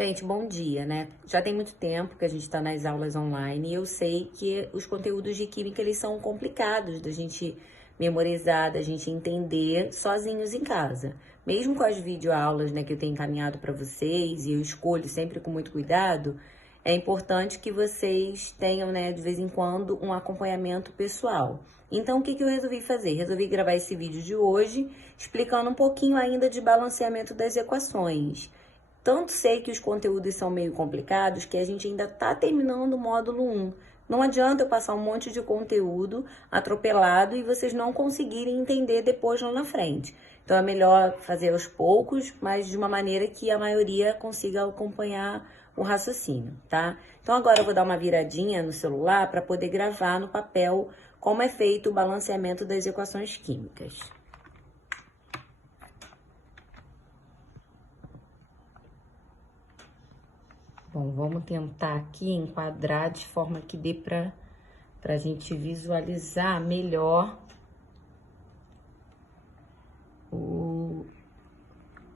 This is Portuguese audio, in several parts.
Gente, bom dia, né? Já tem muito tempo que a gente está nas aulas online e eu sei que os conteúdos de química, eles são complicados da gente memorizar, da gente entender sozinhos em casa. Mesmo com as videoaulas, né, que eu tenho encaminhado para vocês e eu escolho sempre com muito cuidado, é importante que vocês tenham, né, de vez em quando, um acompanhamento pessoal. Então, o que eu resolvi fazer? Resolvi gravar esse vídeo de hoje, explicando um pouquinho ainda de balanceamento das equações. Tanto sei que os conteúdos são meio complicados que a gente ainda está terminando o módulo 1. Não adianta eu passar um monte de conteúdo atropelado e vocês não conseguirem entender depois lá na frente. Então é melhor fazer aos poucos, mas de uma maneira que a maioria consiga acompanhar o raciocínio, tá? Então agora eu vou dar uma viradinha no celular para poder gravar no papel como é feito o balanceamento das equações químicas. Bom, vamos tentar aqui enquadrar de forma que dê para a gente visualizar melhor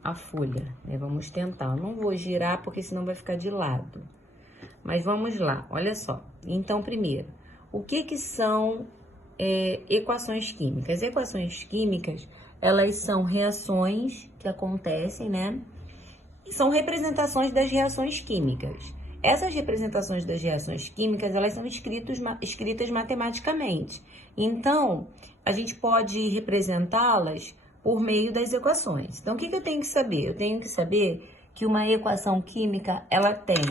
a folha, né? Vamos tentar. Eu não vou girar porque senão vai ficar de lado. Mas vamos lá, olha só. Então, primeiro, o que são equações químicas? Equações químicas, elas são reações que acontecem, né? São representações das reações químicas. Essas representações das reações químicas, elas são escritas matematicamente. Então, a gente pode representá-las por meio das equações. Então, o que eu tenho que saber? Eu tenho que saber que uma equação química, ela tem,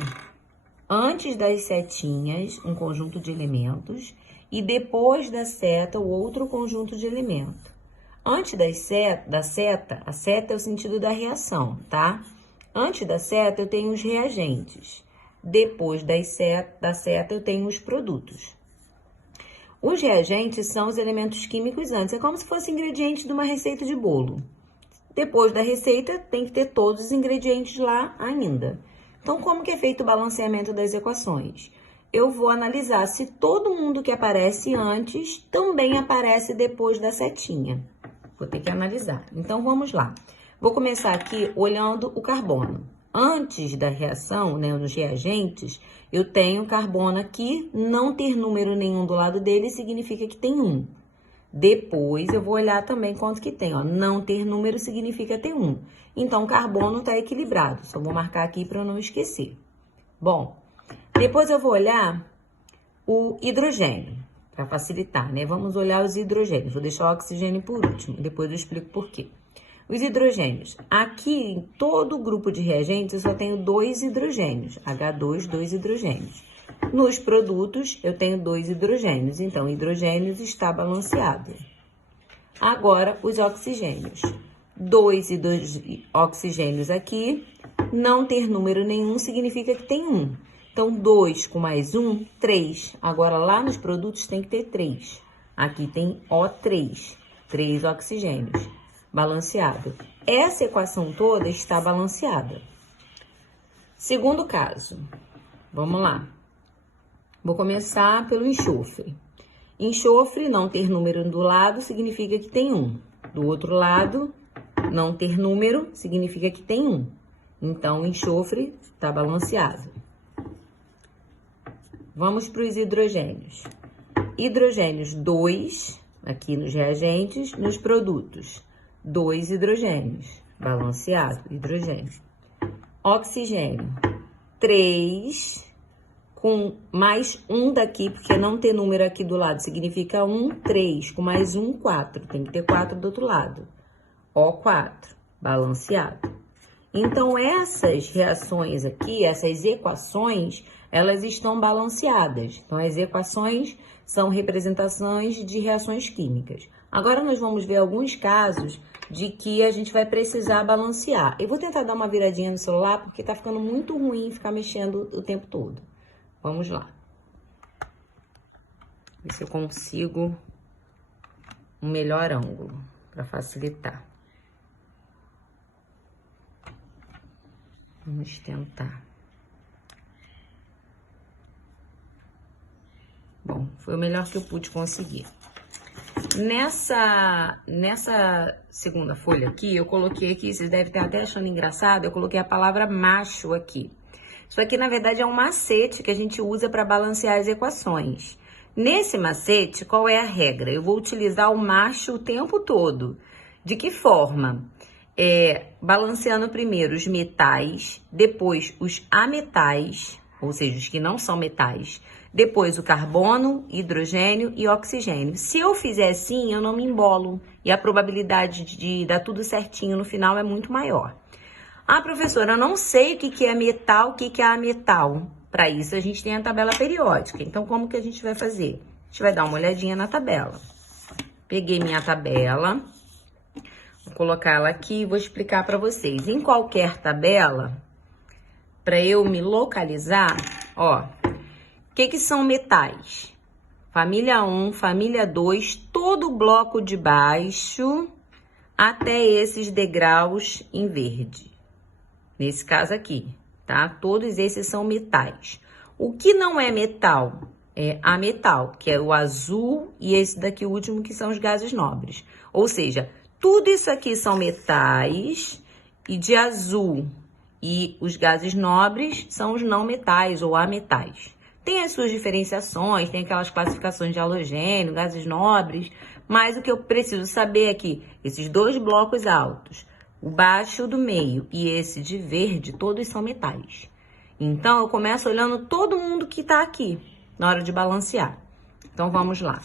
antes das setinhas, um conjunto de elementos, e depois da seta, o outro conjunto de elementos. Antes da seta, a seta é o sentido da reação, tá? Antes da seta, eu tenho os reagentes. Depois da seta, eu tenho os produtos. Os reagentes são os elementos químicos antes. É como se fosse ingrediente de uma receita de bolo. Depois da receita, tem que ter todos os ingredientes lá ainda. Então, como que é feito o balanceamento das equações? Eu vou analisar se todo mundo que aparece antes também aparece depois da setinha. Vou ter que analisar. Então, vamos lá. Vou começar aqui olhando o carbono. Antes da reação, né, nos reagentes, eu tenho carbono aqui, não ter número nenhum do lado dele significa que tem 1. Depois, eu vou olhar também quanto que tem, ó. Não ter número significa ter 1. Então, o carbono está equilibrado. Só vou marcar aqui para eu não esquecer. Bom, depois eu vou olhar o hidrogênio, para facilitar, né? Vamos olhar os hidrogênios. Vou deixar o oxigênio por último, depois eu explico por quê. Os hidrogênios. Aqui, em todo o grupo de reagentes, eu só tenho 2 hidrogênios. H2, 2 hidrogênios. Nos produtos, eu tenho 2 hidrogênios. Então, hidrogênios está balanceado. Agora, os oxigênios. 2 oxigênios aqui. Não ter número nenhum significa que tem 1. Então, 2 com mais 1, 3. Agora, lá nos produtos tem que ter 3. Aqui tem O3. 3 oxigênios. Balanceado. Essa equação toda está balanceada. Segundo caso, vamos lá. Vou começar pelo enxofre. Enxofre, não ter número do lado, significa que tem 1. Do outro lado, não ter número, significa que tem 1. Então, o enxofre está balanceado. Vamos para os hidrogênios. Hidrogênios 2, aqui nos reagentes, nos produtos. 2 hidrogênios, balanceado, hidrogênio. Oxigênio, 3, com mais 1 daqui, porque não ter número aqui do lado significa 1, 3, com mais 1, 4, tem que ter 4 do outro lado. O4, balanceado. Então, essas reações aqui, essas equações, elas estão balanceadas. Então, as equações são representações de reações químicas. Agora, nós vamos ver alguns casos de que a gente vai precisar balancear. Eu vou tentar dar uma viradinha no celular, porque tá ficando muito ruim ficar mexendo o tempo todo. Vamos lá. Ver se eu consigo um melhor ângulo, para facilitar. Vamos tentar. Bom, foi o melhor que eu pude conseguir. Nessa segunda folha aqui, eu coloquei aqui, vocês devem estar até achando engraçado, eu coloquei a palavra macho aqui. Isso aqui, na verdade, é um macete que a gente usa para balancear as equações. Nesse macete, qual é a regra? Eu vou utilizar o macho o tempo todo. De que forma? Balanceando primeiro os metais, depois os ametais, ou seja, os que não são metais, depois o carbono, hidrogênio e oxigênio. Se eu fizer assim, eu não me embolo e a probabilidade de dar tudo certinho no final é muito maior. Ah, professora, eu não sei o que é metal, o que é ametal. Para isso, a gente tem a tabela periódica. Então, como que a gente vai fazer? A gente vai dar uma olhadinha na tabela. Peguei minha tabela, vou colocar ela aqui e vou explicar para vocês. Em qualquer tabela, para eu me localizar, ó, o que são metais? Família 1, família 2, todo o bloco de baixo até esses degraus em verde. Nesse caso aqui, tá? Todos esses são metais. O que não é metal é ametal, que é o azul e esse daqui, o último, que são os gases nobres. Ou seja, tudo isso aqui são metais e de azul e os gases nobres são os não metais ou ametais. Tem as suas diferenciações, tem aquelas classificações de halogênio, gases nobres, mas o que eu preciso saber é que esses dois blocos altos, o baixo do meio e esse de verde, todos são metais. Então, eu começo olhando todo mundo que tá aqui, na hora de balancear. Então, vamos lá.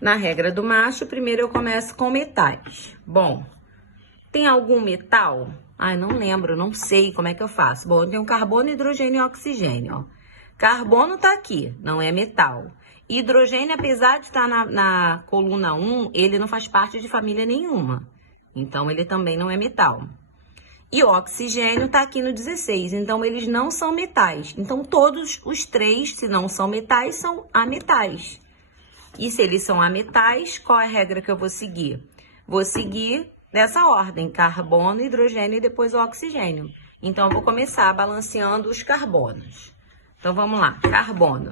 Na regra do macho, primeiro eu começo com metais. Bom, tem algum metal? Ai, não lembro, não sei como é que eu faço. Bom, eu tenho carbono, hidrogênio e oxigênio, ó. Carbono tá aqui, não é metal. Hidrogênio, apesar de estar na coluna 1, ele não faz parte de família nenhuma. Então, ele também não é metal. E o oxigênio está aqui no 16, então eles não são metais. Então, todos os três, se não são metais, são ametais. E se eles são ametais, qual é a regra que eu vou seguir? Vou seguir nessa ordem, carbono, hidrogênio e depois o oxigênio. Então, eu vou começar balanceando os carbonos. Então, vamos lá, carbono.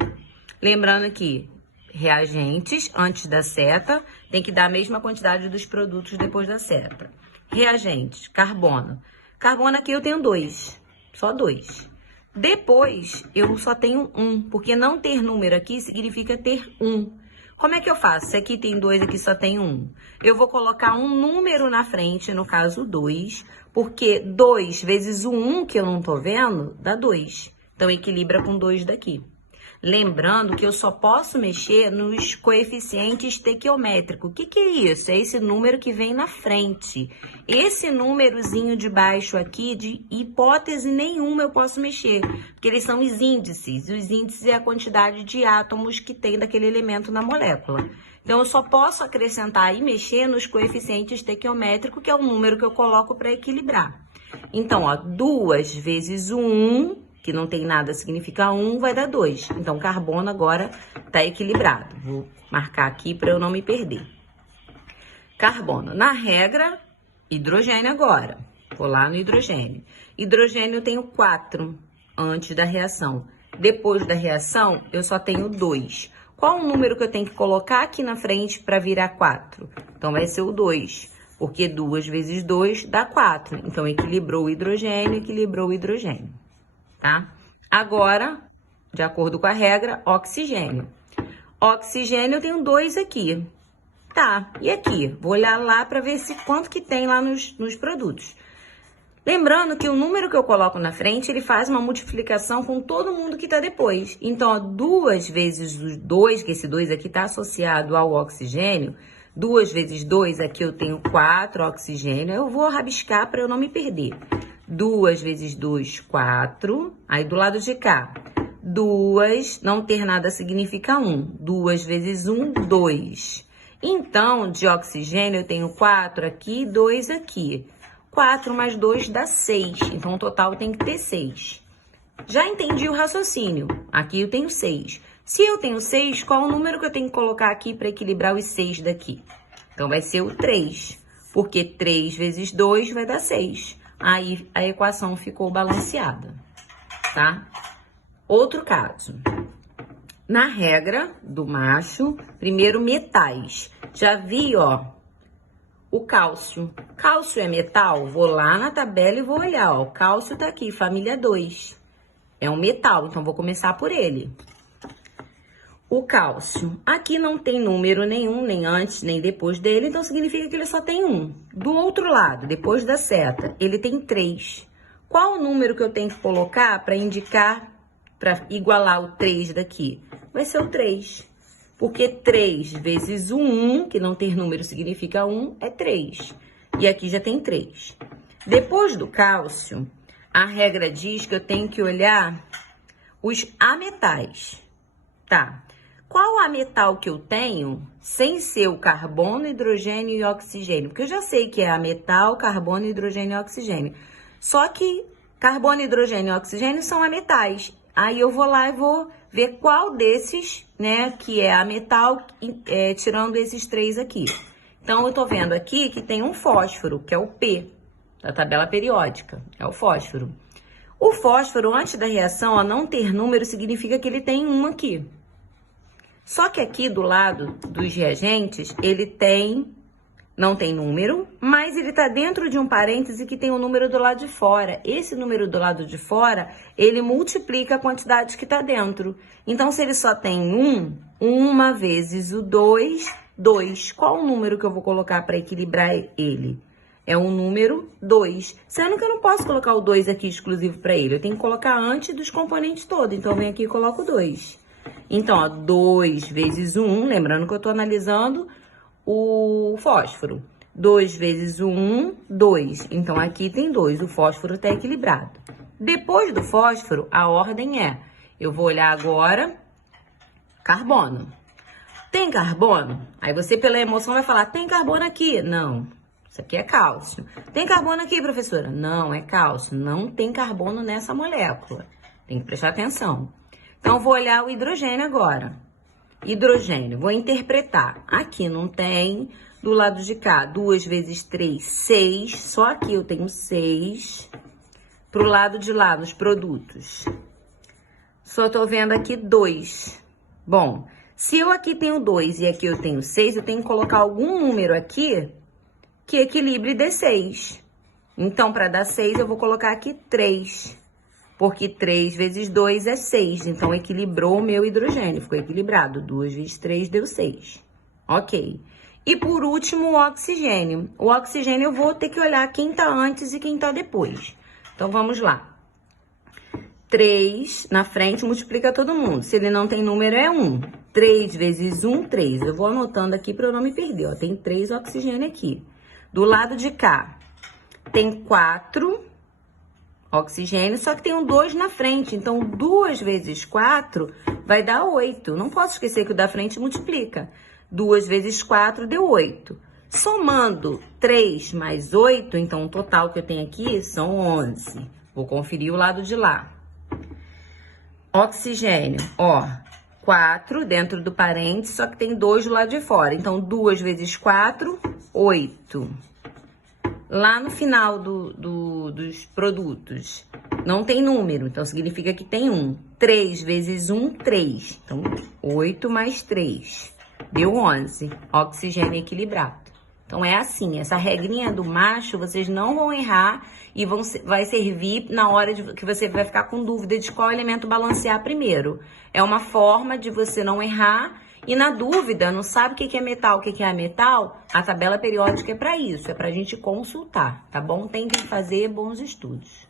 Lembrando que reagentes, antes da seta, tem que dar a mesma quantidade dos produtos depois da seta. Reagentes, carbono. Carbono aqui eu tenho 2, só 2. Depois, eu só tenho 1, porque não ter número aqui significa ter 1. Como é que eu faço? Se aqui tem 2, aqui só tem 1. Eu vou colocar um número na frente, no caso 2, porque 2 vezes o 1 que eu não tô vendo, dá 2. Então, equilibra com 2 daqui. Lembrando que eu só posso mexer nos coeficientes estequiométricos. O que é isso? É esse número que vem na frente. Esse númerozinho de baixo aqui, de hipótese nenhuma eu posso mexer, porque eles são os índices. Os índices é a quantidade de átomos que tem daquele elemento na molécula. Então, eu só posso acrescentar e mexer nos coeficientes estequiométricos, que é o número que eu coloco para equilibrar. Então, ó, 2 vezes o 1... que não tem nada, significa 1, vai dar 2. Então, carbono agora tá equilibrado. Vou marcar aqui para eu não me perder. Carbono. Na regra, hidrogênio agora. Vou lá no hidrogênio. Hidrogênio eu tenho 4 antes da reação. Depois da reação, eu só tenho 2. Qual o número que eu tenho que colocar aqui na frente para virar 4? Então, vai ser o 2. Porque 2 vezes 2 dá 4. Então, equilibrou o hidrogênio, equilibrou o hidrogênio. Tá? Agora, de acordo com a regra, oxigênio. Oxigênio eu tenho 2 aqui. Tá, e aqui? Vou olhar lá para ver se quanto que tem lá nos produtos. Lembrando que o número que eu coloco na frente, ele faz uma multiplicação com todo mundo que tá depois. Então, ó, 2 vezes os 2, que esse 2 aqui tá associado ao oxigênio, 2 vezes 2, aqui eu tenho 4 oxigênio. Eu vou rabiscar para eu não me perder. 2 vezes 2, 4. Aí, do lado de cá, 2, não ter nada significa 1. 2 vezes 1, 2. Então, de oxigênio, eu tenho 4 aqui e 2 aqui. 4 mais 2 dá 6. Então, o total tem que ter 6. Já entendi o raciocínio. Aqui eu tenho 6. Se eu tenho 6, qual o número que eu tenho que colocar aqui para equilibrar os 6 daqui? Então, vai ser o 3. Porque 3 vezes 2 vai dar 6. Aí, a equação ficou balanceada, tá? Outro caso. Na regra do macho, primeiro metais. Já vi, ó, o cálcio. Cálcio é metal? Vou lá na tabela e vou olhar, ó. O cálcio tá aqui, família 2. É um metal, então vou começar por ele. O cálcio, aqui não tem número nenhum, nem antes, nem depois dele, então significa que ele só tem um. Do outro lado, depois da seta, ele tem 3. Qual o número que eu tenho que colocar para indicar, para igualar o 3 daqui? Vai ser o 3. Porque 3 vezes o 1, que não ter número significa 1, é 3. E aqui já tem 3. Depois do cálcio, a regra diz que eu tenho que olhar os ametais. Tá. Qual ametal que eu tenho sem ser o carbono, hidrogênio e oxigênio? Porque eu já sei que é ametal, carbono, hidrogênio e oxigênio. Só que carbono, hidrogênio e oxigênio são ametais. Aí eu vou lá e vou ver qual desses, né, que é ametal, tirando esses 3 aqui. Então, eu tô vendo aqui que tem um fósforo, que é o P, da tabela periódica. É o fósforo. O fósforo, antes da reação, a não ter número, significa que ele tem 1 aqui. Só que aqui do lado dos reagentes, ele não tem número, mas ele está dentro de um parêntese que tem um número do lado de fora. Esse número do lado de fora, ele multiplica a quantidade que está dentro. Então, se ele só tem 1, 1 vezes o 2, 2. Qual o número que eu vou colocar para equilibrar ele? É o número 2. Sendo que eu não posso colocar o 2 aqui exclusivo para ele. Eu tenho que colocar antes dos componentes todos. Então, eu venho aqui e coloco 2. Então, ó, 2 vezes 1, lembrando que eu estou analisando o fósforo. 2 vezes 1, 2. Então, aqui tem 2, o fósforo está equilibrado. Depois do fósforo, a ordem é, eu vou olhar agora, carbono. Tem carbono? Aí você, pela emoção, vai falar, tem carbono aqui? Não, isso aqui é cálcio. Tem carbono aqui, professora? Não, é cálcio. Não tem carbono nessa molécula. Tem que prestar atenção. Então, vou olhar o hidrogênio agora. Hidrogênio, vou interpretar. Aqui não tem, do lado de cá, 2 vezes 3, 6. Só aqui eu tenho 6. Pro lado de lá, nos produtos. Só tô vendo aqui 2. Bom, se eu aqui tenho 2 e aqui eu tenho 6, eu tenho que colocar algum número aqui que equilibre de 6. Então, para dar 6, eu vou colocar aqui 3. Porque 3 vezes 2 é 6, então equilibrou o meu hidrogênio, ficou equilibrado. 2 vezes 3 deu 6. Ok. E por último, o oxigênio. O oxigênio eu vou ter que olhar quem tá antes e quem tá depois. Então, vamos lá. 3 na frente multiplica todo mundo. Se ele não tem número, é 1. 3 vezes 1, 3. Eu vou anotando aqui para eu não me perder, ó. Tem 3 oxigênio aqui. Do lado de cá, tem 4 oxigênio, só que tem um 2 na frente. Então, 2 vezes 4 vai dar 8. Não posso esquecer que o da frente multiplica. 2 vezes 4 deu 8. Somando 3 mais 8, então o total que eu tenho aqui são 11. Vou conferir o lado de lá. Oxigênio, ó, 4 dentro do parênteses, só que tem 2 do lado de fora. Então, 2 vezes 4, 8. Lá no final dos produtos, não tem número, então significa que tem 1. 3 vezes 1, 3. Então, 8 mais 3. Deu 11. Oxigênio equilibrado. Então, é assim, essa regrinha do macho, vocês não vão errar e vai servir na hora que você vai ficar com dúvida de qual elemento balancear primeiro. É uma forma de você não errar. E na dúvida, não sabe o que é metal, o que é ametal? A tabela periódica é para isso, é para a gente consultar, tá bom? Tentem fazer bons estudos.